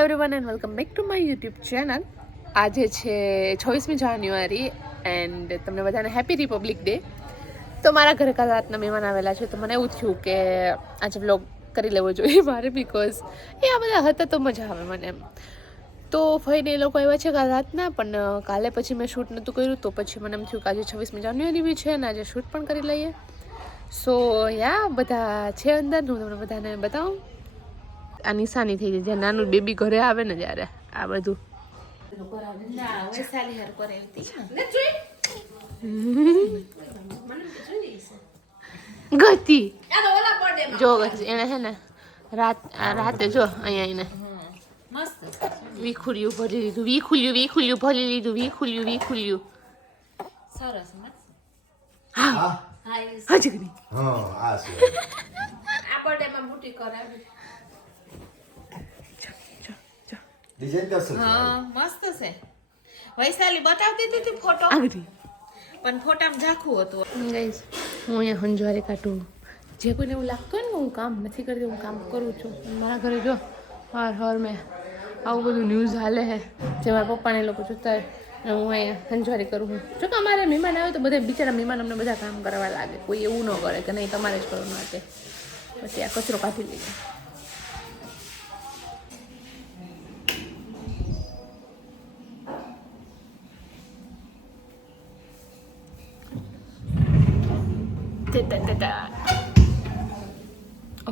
Everyone and welcome back to my YouTube channel. આજે છે 26મી જાન્યુઆરી and તમને બધાને હેપી રિપબ્લિક ડે. તો મારા ઘરે કાલ રાતના મહેમાન આવેલા છે, તો મને એવું થયું કે આજે વ્લોગ કરી લેવો જોઈએ મારે, બિકોઝ એ આ બધા હતા તો મજા આવે મને એમ. તો ફઈને એ લોકો આવ્યા છે કાલ રાતના, પણ કાલે પછી મેં શૂટ નહોતું કર્યું, તો પછી મને એમ થયું કે આજે 26મી જાન્યુઆરી બી છે અને આજે શૂટ પણ કરી લઈએ. સો યા બધા છે અંદર, હું તમને બધાને બતાવું. આ નિશાની થઈ જાય જ્યારે નાનું બેબી ઘરે આવે ને, જ્યારે આ બધું ગતિ જો એને છે ને રાતે જો અહીંયા વીખુલ્યું ભરી લીધું, વીખુલ્યું ભરી લીધું, વીખુલ્યું સરસ. હા હજી નહીં આ બર્થડેમાં બુટી કરાવી. હા મસ્ત છે. વૈશાલી બતાવતી હતી ફોટો, પણ ફોટામાં ઝાખું હતું. ગાઈસ હું અહીંયા હંજવારી કાઢું. જે કોઈને એવું લાગતું હોય ને હું કામ નથી કરતી, હું કામ કરું છું. મારા ઘરે જો હર મેં આવું બધું ન્યૂઝ હાલે છે, જે મારા પપ્પાને લોકો જોતા હોય. હું અહીંયા હંજવારી કરું છું. જો કે અમારે મહેમાન આવે તો બધા બિચારા મહેમાન અમને બધા કામ કરવા લાગે. કોઈ એવું ન કરે કે નહીં તમારે જ કરવાનું માટે. પછી આ કચરો કાઢી લઈએ.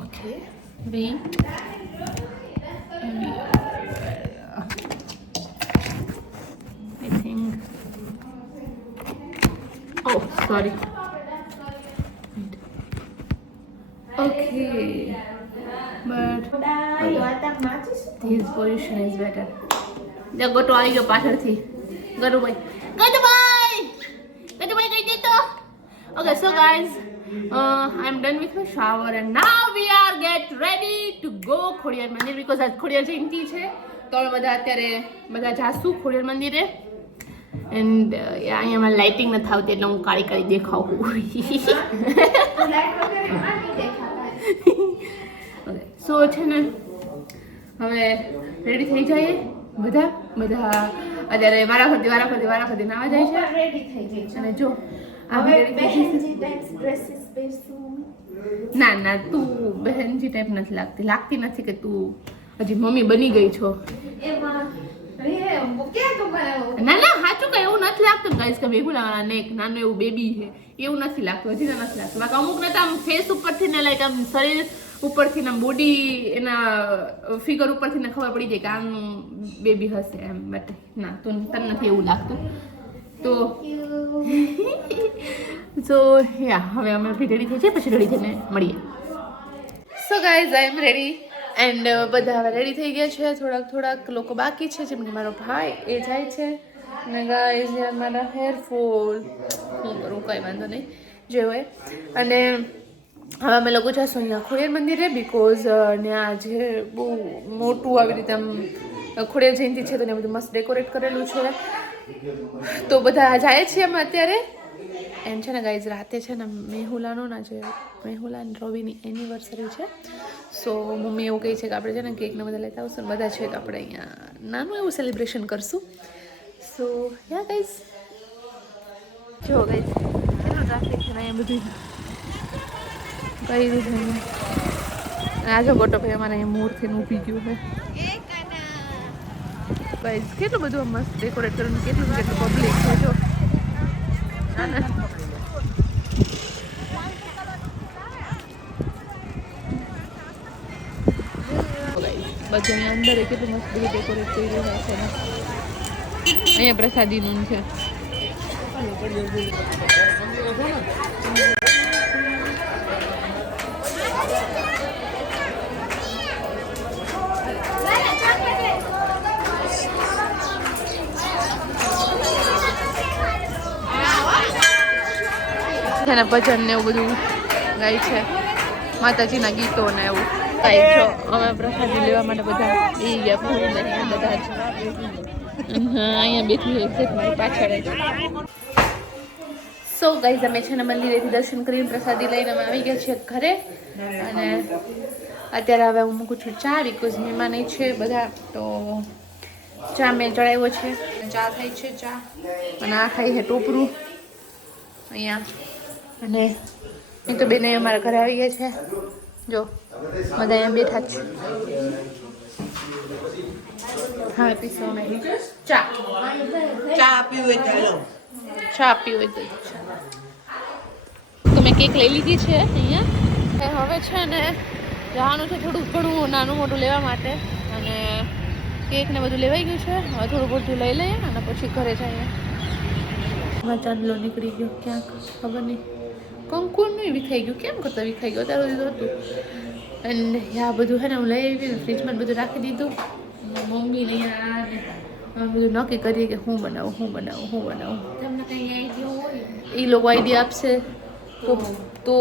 Okay, I think. Oh, sorry. Okay, but his position is better. The goto આવી ગયો પાછળથી. ગરુભાઈ કઈ દેતો. Okay, so guys, I'm done with my shower and now we are get ready to go Khodiyar મંદિર, because આજ ખોડિયાર જયંતિ છે. તો બધા અત્યારે બધા જાસુ ખોડિયાર મંદિરે. એન્ડ અહીંયા મારે લાઇટિંગ નથી આવતી એટલે હું કાળી કાળી દેખાવું. સો છે ને હવે રેડી થઈ જાય બધા અત્યારે વારાફરતી નાવા જાય છે. રેડી થઈ ગઈ છે. અને જો ના તું બહેનજી ટાઈપ નથી લાગતી નથી કે તું હજી મમ્મી બની ગઈ છો. ના સાચું કઈ એવું નથી લાગતું ગાઈસ કે બેગુલા ને એક નાનું એવું બેબી છે એવું નથી લાગતું, હજી નથી લાગતું. બાકી અમુક ને તો આમ ફેસ ઉપરથી ને લાઈક આમ શરીર ઉપરથી ને બોડી એના ફિગર ઉપરથી ને ખબર પડી જાય કે આનું બેબી હશે એમ. બટ ના તને નથી એવું લાગતું. તો સો યા હવે અમે રેડી થઈ જાય, પછી રેડી થઈને મળીએ. So guys I am ready and બધા હવે રેડી થઈ ગયા છે. થોડાક લોકો બાકી છે, જેમ કે મારો ભાઈ એ જાય છે. અને ગાઈઝ યાર મારા હેરફોલ શું કરું, કંઈ વાંધો નહીં જે હોય. અને હવે અમે લોકો જઈશું અહીંયા ખોડિયાર મંદિરે, બિકોઝ ત્યાં જે બહુ મોટું આવી રીતે આમ ખોડિયાર જયંતિ છે તો ત્યાં બધું મસ્ત ડેકોરેટ કરેલું છે. તો બધા જાય છીએ અમે અત્યારે. એમ છે ને ગાઈઝ રાતે છે ને મેહુલાનો ના જે મેહુલા અને રવિની એનિવર્સરી છે. સો મમ્મી એવું કહે છે કે આપણે છે ને કેકને બધા લેતા આવશું ને બધા છે કે આપણે અહીંયા નાનું એવું સેલિબ્રેશન કરશું. સો યા ગાઈઝ જો ગાઈઝ કેટલું ટ્રાફિક છે ને અહીંયા બધું કઈ રીતે આ જો ગોટો ભાઈ અમારે અહીંયા મોરથી ઊભી ગયું છે. ગાઈઝ કેટલું બધું મસ્ત ડેકોરેટ કરેલું, કેટલું પબ્લિક છે જો. બધું અહીંયા અંદર કેટલું મસ્ત બધું ડેકોરેટ કર્યું છે. અહીંયા પ્રસાદીનું છે. ને ભજન ને એવું બધું ગાય છે, માતાજીના ગીતો ને એવું ગાય છો. અમે પ્રસાદી લેવા માટે બધા એ ગયા બધા જ અહીંયા બેઠી એક્ઝેક્ટ મારી પાછળ જ. સો ગાઈઝ અમે છે ને મંદિરેથી દર્શન કરીને પ્રસાદી લઈને અમે આવી ગયા છીએ ઘરે. અને અત્યારે હવે હું મૂકું છું ચા બીકોઝ મહેમાન છે બધા, તો ચા મેં ચડાવ્યો છે, ચા થાય છે ચા, અને આ ખાઈ છે ટોપરું અહીંયા. અને એ તો બેને અમારા ઘરે આવી ગયા છે, જો બધા અહીંયા બેઠા જ છે. હા પીશું અમે ચા પીવું હોય તો મેં કેક લઈ લીધી છે અહીંયા. હવે છે ને જવાનું છે થોડું ઘણું નાનું મોટું લેવા માટે, અને કેક ને બધું લેવાઈ ગયું છે. હવે થોડું બધું લઈ લઈએ અને પછી ઘરે જઈએ. ચાંદલો નીકળી ગયો ક્યાંક ખબર નહીં, કંકુનું વિખાઈ ગયું, કેમ કરતા વિખાઈ ગયો ત્યારે બધું હતું. અને આ બધું છે ને હું લઈ આવી ફ્રીજમાં બધું રાખી દીધું. મમ્મીને અહીંયા બધું નક્કી કરીએ કે હું બનાવું. તમને કઈ આઈડિયા હોય એ લોકો આઈડિયા આપશે તો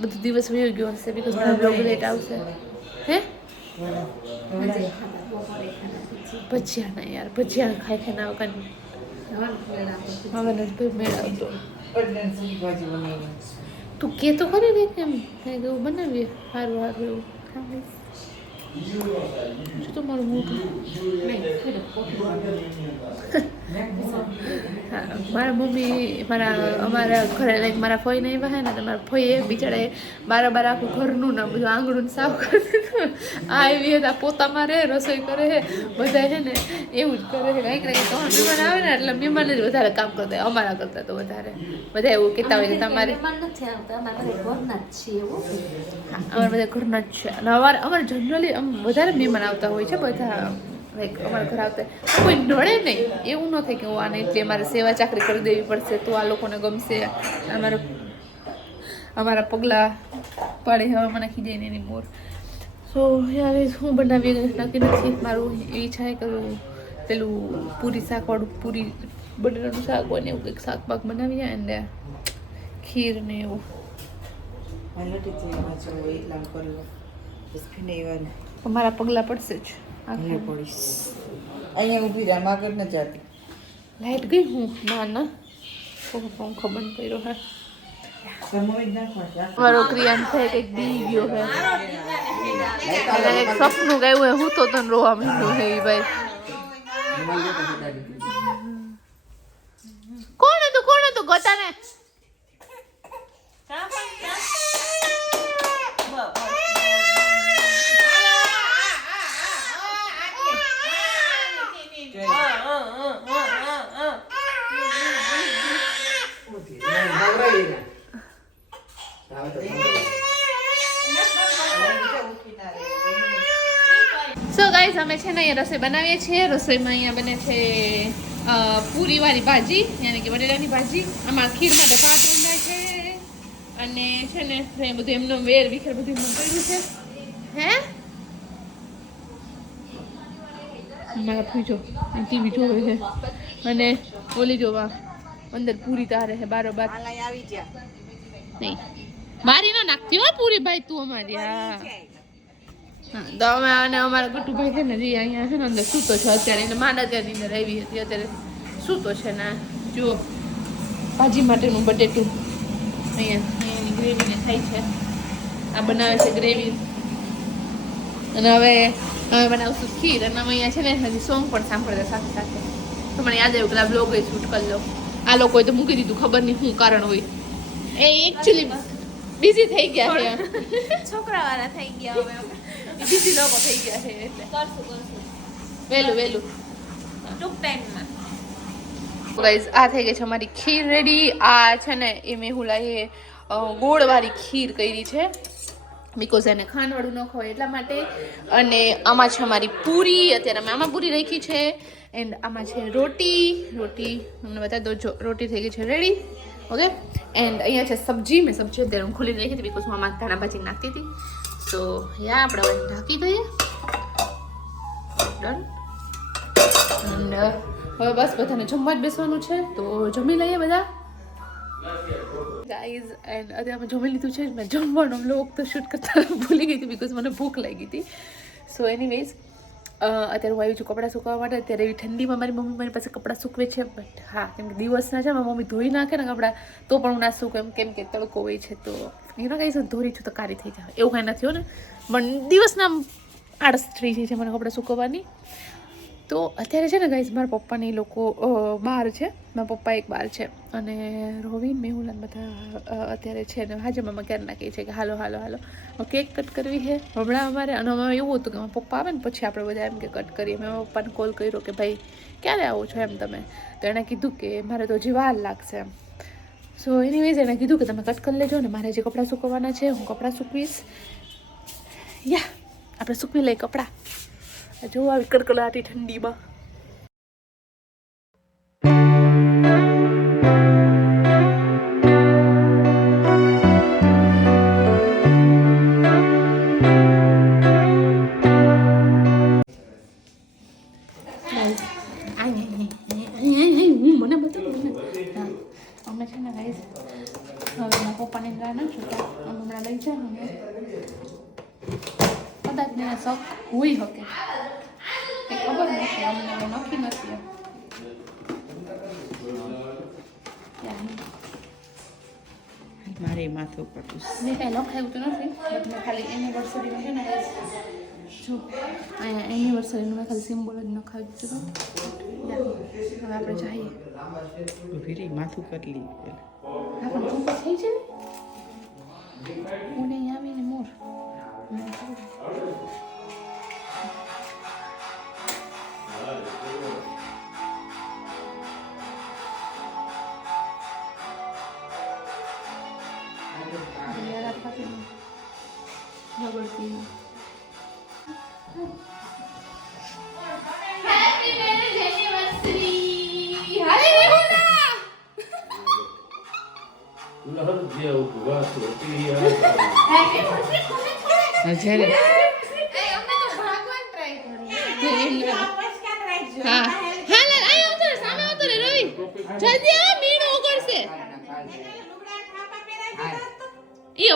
બધું દિવસ વહી ગયો હશે, બીકોઝ મારા બ્લોગ લેટ આવશે. હે ભજીયા ના યાર, ભજીયા ખાઈ ના કાંઈ હવે નથી મેળવતો. તું કે તો ખરી ને કેમ એવું બનાવીએ સારું એવું ખાવીશ. શું તમારું મોટું હા, મારા મમ્મી અમારા ઘરે લાઈક મારા ફોઈ નહીં વહે ને, તો મારા ફોઈએ બિચારાએ બાર આખું ઘરનું ને બધું આંગળું સાફ કરી દીધું. આ એવી હતા પોતા મારે, રસોઈ કરે છે, બધા છે ને એવું જ કરે છે. કંઈક ને કંઈક મહેમાન આવે ને એટલે મહેમાન જ વધારે કામ કરતા હોય અમારા કરતા તો વધારે. બધા એવું કહેતા હોય કે તમારે અમારા બધા ઘરના જ છે. અને અમારે જનરલી આમ વધારે મહેમાન આવતા હોય છે બધા, લાઈક અમારા ઘર આવતા કોઈ નડે નહીં એવું ન થાય કે હું આને એટલે મારે સેવા ચાકરી કરી દેવી પડશે તો આ લોકોને ગમશે, અમારા પગલાં પાડે હવે મને ખીજાય ને એની મોર. સો હવે હું બનાવી નક્કી નથી. મારું ઈચ્છા છે કે પેલું પૂરી શાકવાળું, પૂરી બટેટાનું શાક હોય ને એવું કંઈક શાક પાક બનાવીએ, અને ખીર ને એવું. મારા પગલાં પડશે જ. અહીંયા ઊભી રહ્યા માગર ન જાતી. લાઈટ ગઈ હું ના હું ખબર કર્યો હે મારો ક્રિયાન થાય કંઈક દી ગયો હે, કંઈક સપનું ગાયું હે, હું તો તને રોવા માંડ્યો હે. એ ભાઈ કોણ હતું ગોતાને સો ગાઈઝ અમે છે ને અહીંયા રસોઈ બનાવીએ છીએ. રસોઈમાં અહીંયા બને છે પૂરીવાળી ભાજી, યાની કે બટેટાની ભાજી. આમાં ખીર માટે ભાત રંધાય છે, અને છે ને બધું એમનો વેર વિખેર બધું એમનું કર્યું છે. હે મારા પૂછો ટીવી જોવે છે, અને ઓલી જોવા અંદર પૂરી તારે છે બારોબાર. નહીં મારી ના નાખતી હો પૂરી ભાઈ તું અમારી. હા તો અમે અને અમારા ગટુભાઈ છે ને જે અહીંયા છે ને અંદર સૂતો છે અત્યારે, એને માંડ અત્યારની અંદર આવી હતી, અત્યારે સૂતો છે ને. જો ભાજી માટેનું બટેટું અહીંયાની ગ્રેવીને થાય છે, આ બનાવે છે ગ્રેવી. અને હવે અમે બનાવશું ખીર, અને અમે અહીંયા છે ને હજી સોંગ પણ સાંભળતા સાથે સાથે. તો મને યાદ આવ્યું કે આ બ્લોગ શૂટ કરી લો. આ લોકોએ તો મૂકી દીધું, ખબર નહીં શું કારણ હોય. એ એકચ્યુઅલી બિઝી થઈ ગયા છે, છોકરાવાળા થઈ ગયા હવે બિઝી લોકો થઈ ગયા છે એટલે કરશું વહેલું ટૂંક ટાઈમમાં. ગાઈઝ આ થઈ ગઈ છે અમારી ખીર રેડી. આ છે ને એ મેહુલાએ ગોળવાળી ખીર કરી છે, બીકોઝ એને ખાંડવાળું ન ખવાય એટલા માટે. અને આમાં છે અમારી પૂરી, અત્યારે અમે આમાં પૂરી રાખી છે. એન્ડ આમાં છે રોટી તમને બતાવી દો. જો રોટી થઈ ગઈ છે રેડી, ઓકે. એન્ડ અહીંયા છે સબ્જી. મેં સબ્જી અત્યારે હું ખોલી રાખી હતી બીકોઝ હું આમાં ધાણા ભાજી નાખતી હતી. સો યા આપણે હવે ઢાંકી દઈએ. ડન. એન્ડ હવે બસ બધાને જમવા જ બેસવાનું છે, તો જમી લઈએ બધા ગાઈઝ. એન્ડ અત્યારે અમે જમી લીધું છે. મેં જમવાનો બ્લોગ તો શૂટ કરતા ભૂલી ગઈ હતી બીકોઝ મને ભૂખ લાગી હતી. સો એનીવેઝ અત્યારે હું આવી છું કપડાં સુકવવા માટે. અત્યારે એવી ઠંડીમાં મારી મમ્મી મારી પાસે કપડાં સૂકવે છે. બટ હા, કેમ કે દિવસના છે મારી મમ્મી ધોઈ નાખે ને કપડાં તો પણ હું ના સૂકવું, કેમ કે તડકો હોય છે. તો એનો કઈ છે ધોરી છું તો કારી થઈ જાય એવું કાંઈ નથી હોને, પણ દિવસના આળસ થઈ જાય છે મને કપડાં સૂકવવાની. તો અત્યારે છે ને ગાઈઝ મારા પપ્પાને એ લોકો બહાર છે, મારા પપ્પા એક બહાર છે અને રોવિન મેહુલાન બધા અત્યારે છે ને હાજર મામા ક્યારના કહે છે કે હાલો હાલો હાલો કેક કટ કરવી છે હમણાં અમારે. અને અમારે એવું હતું કે મારા પપ્પા આવે ને પછી આપણે બધા એમ કે કટ કરીએ. મેં મારા પપ્પાને કોલ કર્યો કે ભાઈ ક્યારે આવો છો એમ તમે, તો એણે કીધું કે મારે તો હજી વાર લાગશે એમ. સો એનીવેઝ એણે કીધું કે તમે કટ કરી લેજો ને મારે જે કપડાં સૂકવવાના છે હું કપડાં સૂકવીશ. યા આપણે સૂકવી લઈએ કપડાં. જો આવી કડકડાટી ઠંડીમાં મને બધું અમે છે ને ગાઈસ હવે મારા પપ્પાને રાહ ન છૂટા અમે હમણાં લઈ જાઓ ને કદાચ ને શોખ હોઈ શકે એ ખબર નથી, અમને હવે નક્કી નથી. મારે માથું પડતું મેં કાંઈ લખાયું તો નથી, બટ મેં ખાલી એનિવર્સરીનું છે ને જો અહીંયા એનિવર્સરીનું મેં ખાલી સિમ્બોલ જ નખાવ્યું છે. હવે આપણે જઈએ ફીરી માથું કરી લી હા પણ તું થઈ છે ને હું અહીં આવીને મોર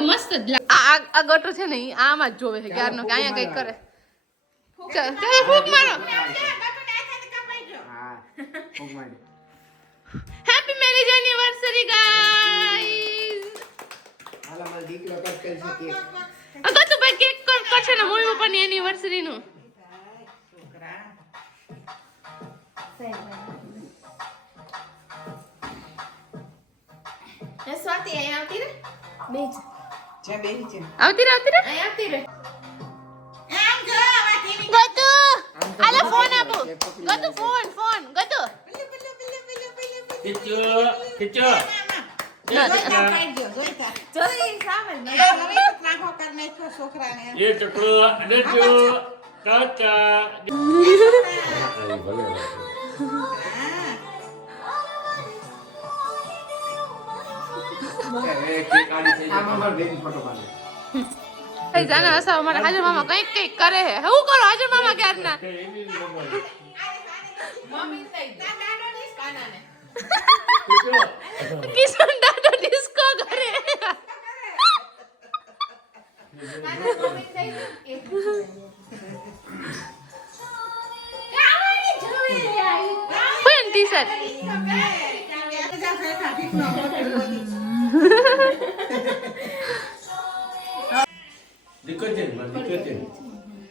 મસ્ત આ ગટર છે ને આમાં જ જોવે છે ક્યારનો કે અહીંયા કઈ કરે. ફૂક મારો. Happy marriage anniversary guys. અગર તો ભાઈ કેક કટ કરશે ને મમ્મી પપ્પાની એનિવર્સરી નું. સ્વાતિ અહીંયા આવતી રે બેચ છે બેહી છે આવતી રે અહીંયા આવતી રે. આમ જો આ ટીવી ગતુ આલે ફોન આપો. ગતુ ફોન ગતુ કિચો ये चक्रो अनजो काका એ જાના હસા અમારા હાજર મામા કઈક કરે હે. હું કરો હાજર મામા ક્યારના મમ્મી તઈ દાડો ની કાનાને કિશન દાદો ડિસ્કો કરે. મમ્મી તઈ એક કાવાની જોવે આઈ પેન ટી શર્ટ दिक्कत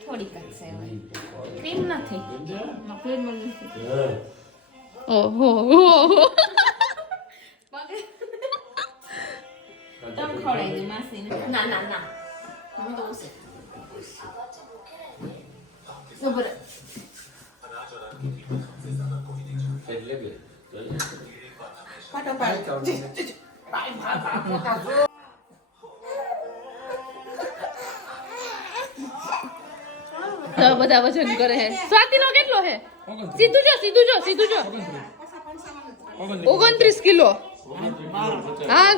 થોડી કરશે ક્રીમ નથી ઓહો તમ ખવડાવી દે માસીને. ના ના ના હું તો ઉસે ઉપર તો બધા વજન કરે હે. સ્વાતિનો કેટલો હે? સીધું જો 29 કિલો. હા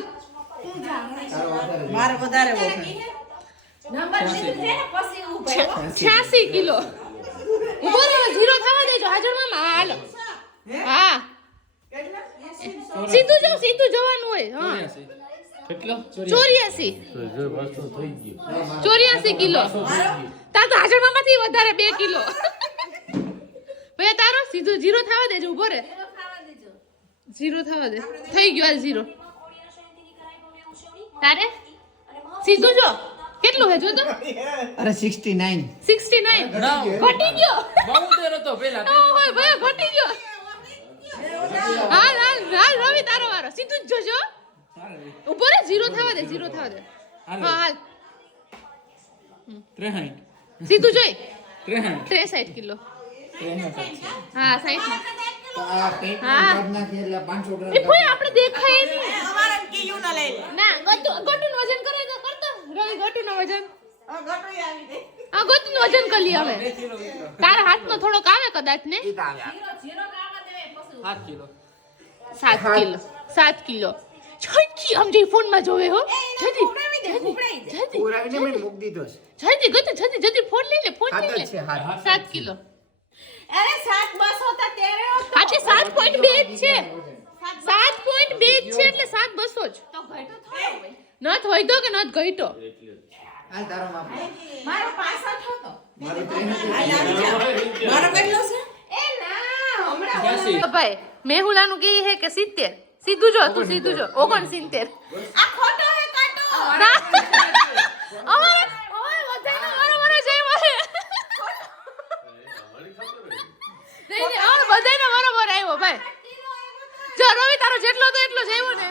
મારે વધારે નંબર લીધું છે ને પછી ઊભો 86 કિલો. ઉભો રહો, ઝીરો થવા દેજો હાજર મામા. હાલો હા સીધું જવાનું હોય. હા કેટલો 84 કિલો. તાર તો હાજર મામાથી વધારે 2 કિલો. સીધું 0 થવા દેજો, ઊભો રે. 0 થવા દે. થઈ ગયો આ 0. તારે સીધું જો કેટલું હે જો તો. અરે 69. 69 ઘટી ગયો. બહુ દેર હતો પેલા ઓય ભાઈ ઘટી ગયો. હાલ હાલ હાલ રવિ તારો વારો. સીધું જ જોજો. ઊભો રે 0 થવા દે, 0 થવા દે. હા હાલ 63 સીધું જોઈ. 63 63 કિલો. હા 60. આ પેટ હા. કાઢ નાખી એટલે 500 ગ્રામ. એ ભાઈ આપણે દેખાય નહીં. અમારે કીયું ન લઈ લે ના ગટુનું વજન કરે તો કરતો રવિ ગટુનું વજન. ગટુઈ આવી દે આ ગટુનું વજન કરી લે હવે. તારા હાથનો થોડોક આવે કદાચ ને. 7 કિલો 7 કિલો 7 કિલો. છોકી આમ જે ફોન માં જોવે હો. જલ્દી જલ્દી પૂરાવીને મેં મૂકી દીધો છે. જલ્દી ગટુ જલ્દી જલ્દી ફોન લઈ લે, ફોન હાથ લઈ જ છે, લે. હાથ. 7 કિલો. અરે 7 બસ હોતા તેરે હોતા આજે 7.2 જ છે. 7.2 જ છે એટલે 7 200 જ. તો ઘટો થોડો હોય નથ હોય તો કે નથ ઘટ્યો. હાલ તારો માપ. મારો 65 હતો મારું 63. મારો કેટલો છે એ ના હમણાં 82 ભાઈ મેહુલાનું કી હે કે 70. સીધું જો તું સીધું જો 69. આ ખોટો હે કાટો અમારે અમારે બધાયનો બરોબર જ આવ્યો છે. નહીં નહીં અમારે બધાયનો બરોબર આવ્યો ભાઈ. જો રવિ તારો જેટલો હતો એટલો જ આવ્યો ને.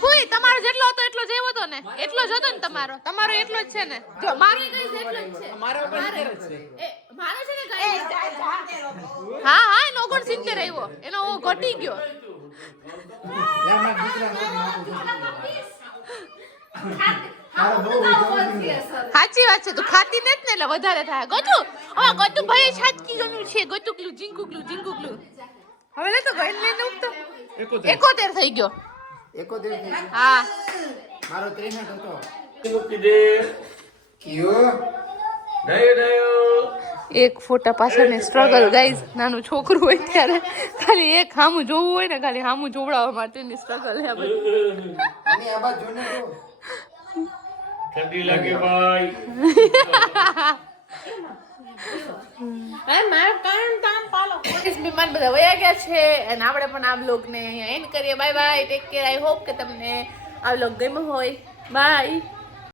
ભૂઈ તમારો જેટલો હતો એટલો જ આવ્યો હતો ને. એટલો જ હતો ને તમારો. તમારો એટલો જ છે ને. જો મારો એટલો જ છે. મારો પણ તેર જ છે એ મારો છે ને કઈ હા હા એનો 69 આવ્યો. એનો ઓ ઘટી ગયો. એમના દીકરાને માપું છું. મારો બહુ વિચાર. સાચી વાત છે. તું ખાતી નથી ને એટલે વધારે થાય. ગટુ હવે ગટુ ભાઈ 7 કિલોનું છે. ગટુકલું જીંકુકલું. હવે લે તો ગઈ લઈને ઉગતો 71 થઈ ગયો. 71 થઈ ગયું. હા મારો 63 હતો. મૂકી દે કયો? ડાયો એક ફોટા પાછળની સ્ટ્રગલ ગાઈઝ. નાનું છોકરું હોય ત્યારે ખાલી એક હામું જોવું હોય ને, ખાલી હામું જોવડાવવા માટેની સ્ટ્રગલ હે બધી. અને આ બાજુ જોને તો. ઠંડી લાગે ભાઈ મારો કાન તામ પાલો મહેમાન બધા વયા ગયા છે અને આપણે પણ આ બ્લોગને અહીંયા એન્ડ કરીએ. Bye bye, take care. I hope કે તમને આ બ્લોગ ગમ્યો હોય. બાય.